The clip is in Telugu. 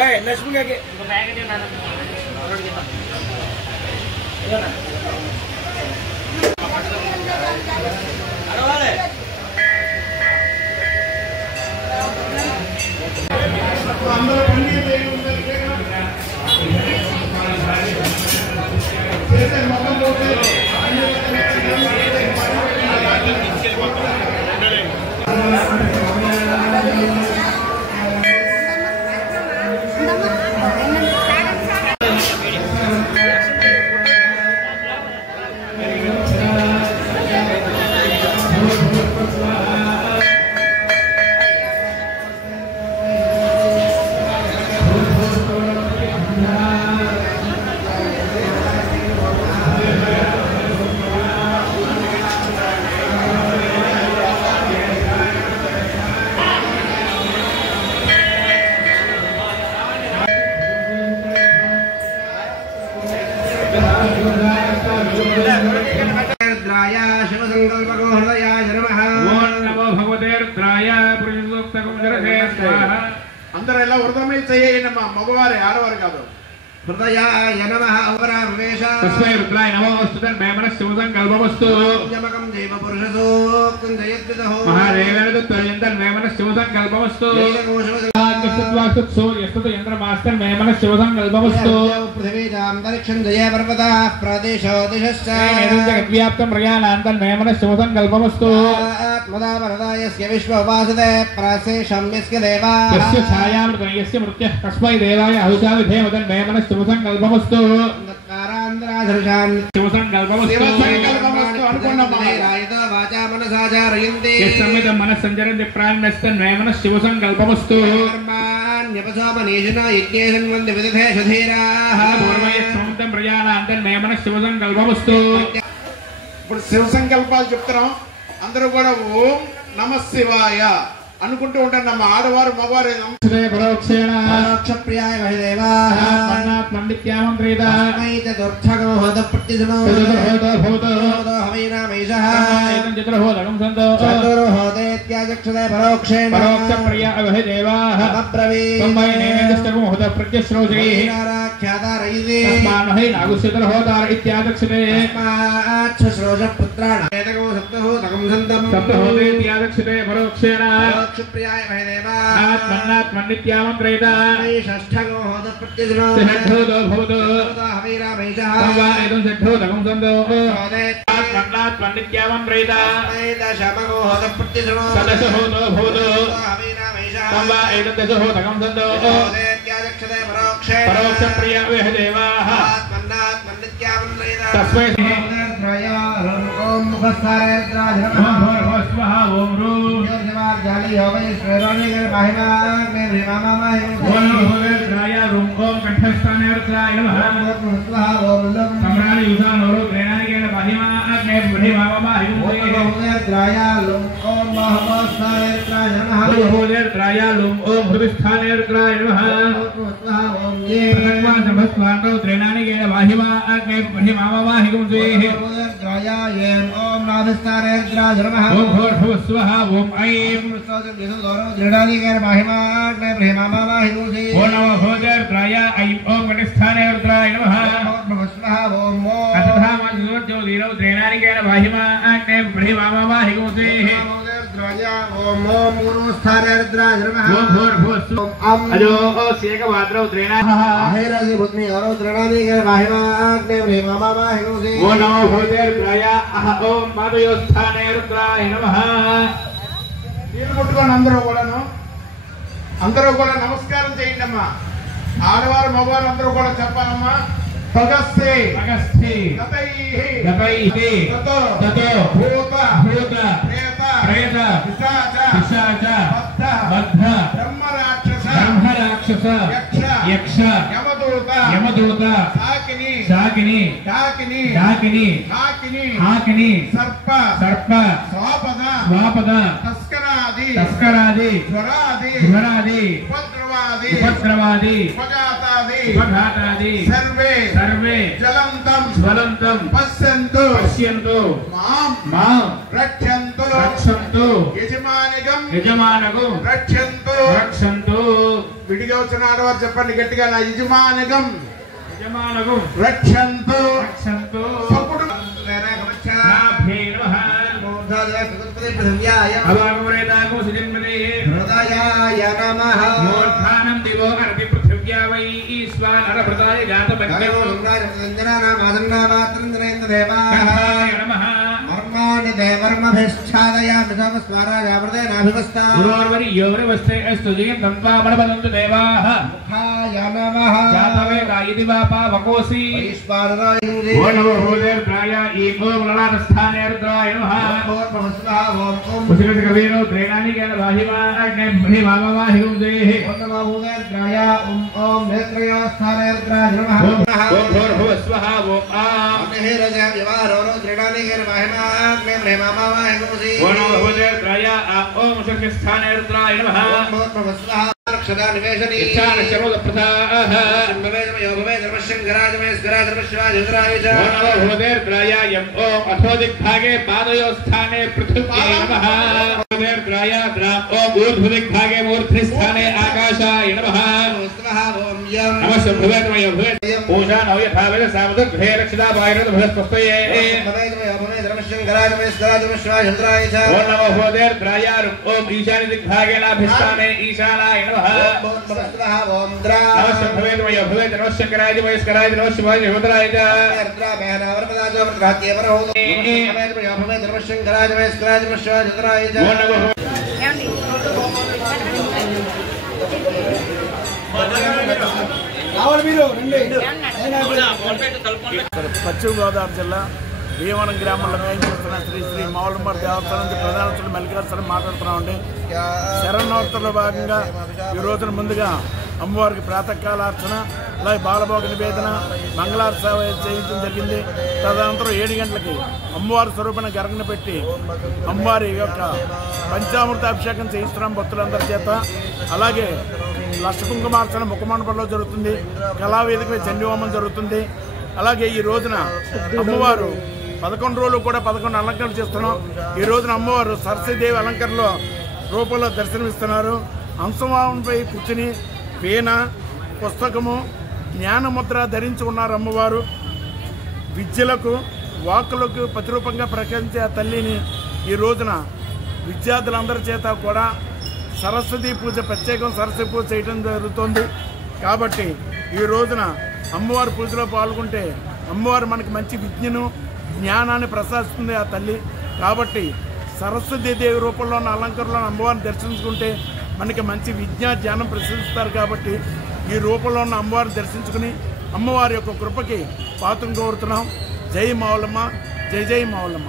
లక్ష్మి గారికి అందరూ ఎలా వృధమే చేయండి మగవారే ఆడవారు కాదు హృదయాయ నమః అవరావేశ తస్మై రుద్రాయ నమోస్తు తన్మేమనస్సు సంకల్పమస్తు యమకం దేవ పురుషసూక్తం జయద్విదహో మహాదేవేన తత్వయంతన్ మేమనస్సు సంకల్పమస్తు సూర్యస్తు యంత్రమాస్తన్ మేమనస్సు సంకల్పమస్తు పృథివీజాంతరిక్షం జయ పర్వతః ప్రదేశో దిశశ్చ జగద్వ్యాప్తం ప్రయాణాంతన్ మేమనస్సు సంకల్పమస్తు ఆత్మదా వరదాయస్య విశ్వవాసుదే ప్రశేషం యస్య దేవా యస్య ఛాయామృతం యస్య మృత్యః తస్మై దేవాయ అహుషా విధేమతన్ మేమనస్సు సంకల్పమస్తు కారాంధ్రాధృషాన్ సంకల్పమస్తు అనుకున్నమాయతో వాచా మనసాచారయంతే యస్సమ్మితం మనస్సంచరంతి ప్రాణస్తన్ మేమనస్సు సంకల్పమస్తు కర్మాణ్యపసోమనీషినో యజ్ఞేషన్ వంది విదధేషు ధీరాః పూర్వయస్సంతం ప్రజానాంతన్ మేమనస్సు సంకల్పమస్తు. ఇప్పుడు శివ సంకల్పాలు చెప్తున్నాం. అందరూ కూడా ఓం నమ శివాయ అనుకుంటూ ఉంటారు. నమ్మ ఆడవారు మగవారు పరోక్షేణ పరోక్షప్రియాయ మహిదేవాః పండిత్యామంత్రేత చతుర్థగో హోత ప్రత్యజనో హవైనామైషః చతుర్హోదకం సంతో చతుర్హోదేత్యాచక్షతే పరోక్షేణ పరోక్షప్రియా మహిదేవాః అబ్రవీత్ తమ్మై నేనేష్టకం హోత ప్రత్యశ్రోత్రీ ఖ్యాతారయితే తస్మాన్మహై నాగుస్యతర్హోతార ఇత్యాదక్షతే శ్రోషపుత్రాణ ఏతకో సప్తహోదకం సంతం సప్తహోదేత్యాదక్షతే పరోక్షేణ పరోక్షప్రియాయ మహిదేవాః ఆత్మన్నాత్మన్నిత్యామంత్రేత షష్ఠగో హోత ప్రత్యజనో షడ్ఢోదో భవతో హవైనామైషః తమ్మా ఏదం షడ్ఢోదకం సంతో ఆత్మన్నాత్మన్నిత్యామంత్రేత దశమగో హోత ప్రత్యజనో సదశహోదో భవతో హవైనామైషః తమ్మా ఏదం దశహోదకం సంతో హోదేత్యాచక్షతే పరోక్షేణ పరోక్షప్రియా మహిదేవాః ఆత్మన్నాత్మన్నిత్యామంత్రేత తస్మై ఓం ముఖస్థారేత్రాజనః స్వహ ఓం రూ జాలి హోవై శ్రేరాణి మహిమా మే విమామా ఓం భోవేత్రాయ రూం ఓం కంఠస్థానేర్త్రాయ నమః ఓం లం సమ్రాణి యుధానోరో త్రేణానికేన మహిమా అగ్నే బ్రహ్మమా ఓం లం ఓం మహమస్థారేత్రాజనః భోవేత్రాయ రూం ఓం హృదిస్థానేర్త్రాయ నమః ఓం ఏ ప్రథమా సభస్వాంతో త్రేణానికేన మహిమా అగ్నే బ్రహ్మమా ఓం నాభిస్థారేత్రాజనః ఓం భోర్భువ స్వహ ఓం ఐం దృఢానికేన మహిమా మే బ్రహ్మమా ఓం నమో భోవేత్రాయ ఐం ఓం కంఠస్థానేర్త్రాయ నమః ఓం అతధామజ్యోతిరౌ త్రేణానికేన మహిమా అగ్నే బ్రహ్మమా ఓం ఓం పూర్వస్థారేత్రాజనః ఓం భోర్భువ స్వహ అజో సేకవాత్రౌ త్రేణాః అహైరసి బుద్మి అవరో దృఢానికేన మహిమా మే బ్రహ్మమా ఓం నమో భోవేత్రాయ ఓం మాధయోస్థానేర్త్రాయ నమః. నీళ్ళు ముట్టుకొని అందరూ కూడా నమస్కారం చేయండి అమ్మా. ఆడవారు మగవారు అందరూ కూడా చెప్పాలమ్మా. భగస్తే అగస్థే గతైః గతైః తతో తతో భూత భూత ప్రేత ప్రేత పిశాచ పిశాచ బద్ధ బద్ధ బ్రహ్మరాక్షస బ్రహ్మరాక్షస యక్ష యక్ష యమదూత యమదూత సాకిని శాకిని డాకిని డాకిని హాకిని హాకిని సర్ప సర్ప స్వాపద స్వాపద తస్కరాది తస్కరాది జ్వరాది జ్వరాది ఉపద్రవాది ఉపద్రవాది ఉపఘాతాది ఉపఘాతాది సర్వే సర్వే జ్వలంతం జ్వలంతం పశ్యంతు పశ్యంతు మాం మాం రక్షంతు రక్షంతు యజమానిగం యజమానకు రక్షంతు రక్షంతు విడిగా వచ్చిన ఆడవారు చెప్పండి గట్టిగా నా యజమానగం యజమానగం రక్షంతు రక్షంతు సప్పుడు నాభ్యై నమః అవాగమరేదాగో సిజన్మదే హృదయాయ నమః మూర్ధానం దివో అర్ధి పృథివ్యా వై ఈశ్వరనరభృతాయ జాతమగ్నో కంఠాయ నమః మర్మాణి దేవర్మభిష్ఠాదయామి సమస్మారాజావృతే నాభివస్తా గురోర్వర్యో వృవస్తే అస్తు జీవం త్వామణపదంతు దేవాః ముఖాయ నమః జాతవేద ఇతి వా పావకోసి ఈశ్వరాయ ఓ నమో భూదేర్ద్రాయ ఈమో లలానస్థానే రుద్రాయ నమః ఉసిగసి కవీరో త్రైనానికేన బాహివా అగ్నే బ్రహ్మామవాహిం దేహి ఓం నమో భూదేర్ద్రాయ ఓం నేత్రయోస్థానే రుద్రాయ నమః ఓం భూర్భువ స్వః ఓం ఆం అన్నహేరజాం యవారోరో త్రైనానికేన మహిమాగ్నే బ్రహ్మామవాహిం దేహి ఓం నమో భూదేర్ద్రాయ ఓం ఉసిగస్థానే రుద్రాయ నమః రక్షదా నివేశని ఇచ్ఛానశ్చరోదప్రదాః భవేదమయో భవేదర్మశంకరాజమేస్కరాజర్మశ్వాజుద్రాయ చ ఓం నమో భూదేర్ద్రాయ ఓం అథోదిగ్భాగే పాదయోస్థానే పృథివ్యై నమః భూదేర్ద్రాయ ఓం ఊర్ధ్వదిగ్భాగే మూర్ధ్నిస్థానే ఆకాశాయ నమః ఓం యం నమస్య భూదేర్మయో భూదే పూజానో యథావేద సామదగ్భే రక్షితాపాయనత భూదస్పస్తయే భవేదమయో భవేదర్మశంకరాజమేస్కరాజర్మశ్వాజుద్రాయ చ ఓం నమో భూదేర్ద్రాయ ఓం ఈశాన్య దిగ్భాగే నాభిస్థానే ఈశానాయ నమః ఓం ద్రా నమస్య భవేదమయో భూదే నమస్శంకరాయ వైస్కరాయ నమస్శివాయ రుద్రాయ చ భవేదర్మశంకరాజమేస్కరాజర్మశ్వాజుద్రాయ చ ఓం నమో పశ్చిమ గోదావరి జిల్లా భీమవరం గ్రామంలో వేయించుతున్న శ్రీ శ్రీ మౌలమర్ దేవస్థానం నుంచి ప్రధానమంత్రి మల్లికార్జున మాట్లాడుతున్నామండి. శరణోత్తరంలో భాగంగా ఈ రోజున ముందుగా అమ్మవారికి ప్రాతకాలార్చన, అలాగే బాలభోగ నివేదన, మంగళార సేవ చేయించడం జరిగింది. తదనంతరం 7 గంటలకి అమ్మవారి స్వరూపాన్ని గరగన పెట్టి అమ్మవారి యొక్క పంచామృత అభిషేకం చేయిస్తున్నాం భక్తులందరి చేత. అలాగే లక్షకుంకుమార్చన ముఖమండపంలో జరుగుతుంది. కళావేదిక చండీహోమం జరుగుతుంది. అలాగే ఈ రోజున అమ్మవారు 11 రోజులు కూడా 11 అలంకరణ చేస్తున్నాం. ఈ రోజున అమ్మవారు సరస్వతీదేవి అలంకరణలో రూపంలో దర్శనమిస్తున్నారు. హంసవాహనంపై కూర్చుని వీణ, పుస్తకము, జ్ఞానముద్ర ధరించి ఉన్నారు అమ్మవారు. విద్యలకు, వాక్కులకు ప్రతిరూపంగా ప్రకటించే ఆ తల్లిని ఈ రోజున విద్యార్థులందరి చేత కూడా సరస్వతీ పూజ, ప్రత్యేకం సరస్వతి పూజ చేయడం జరుగుతుంది. కాబట్టి ఈ రోజున అమ్మవారి పూజలో పాల్గొంటే అమ్మవారు మనకి మంచి విద్యను, జ్ఞానాన్ని ప్రసాదిస్తుంది ఆ తల్లి. కాబట్టి సరస్వతీదేవి రూపంలో ఉన్న అలంకరణలో అమ్మవారిని దర్శించుకుంటే మనకి మంచి విద్యా జ్ఞానం ప్రసాదిస్తారు. కాబట్టి ఈ రూపంలో ఉన్న అమ్మవారిని దర్శించుకుని అమ్మవారి యొక్క కృపకి పాత్రం కోరుతున్నాం. జై మౌలమ్మ, జై జై మౌలమ్మ.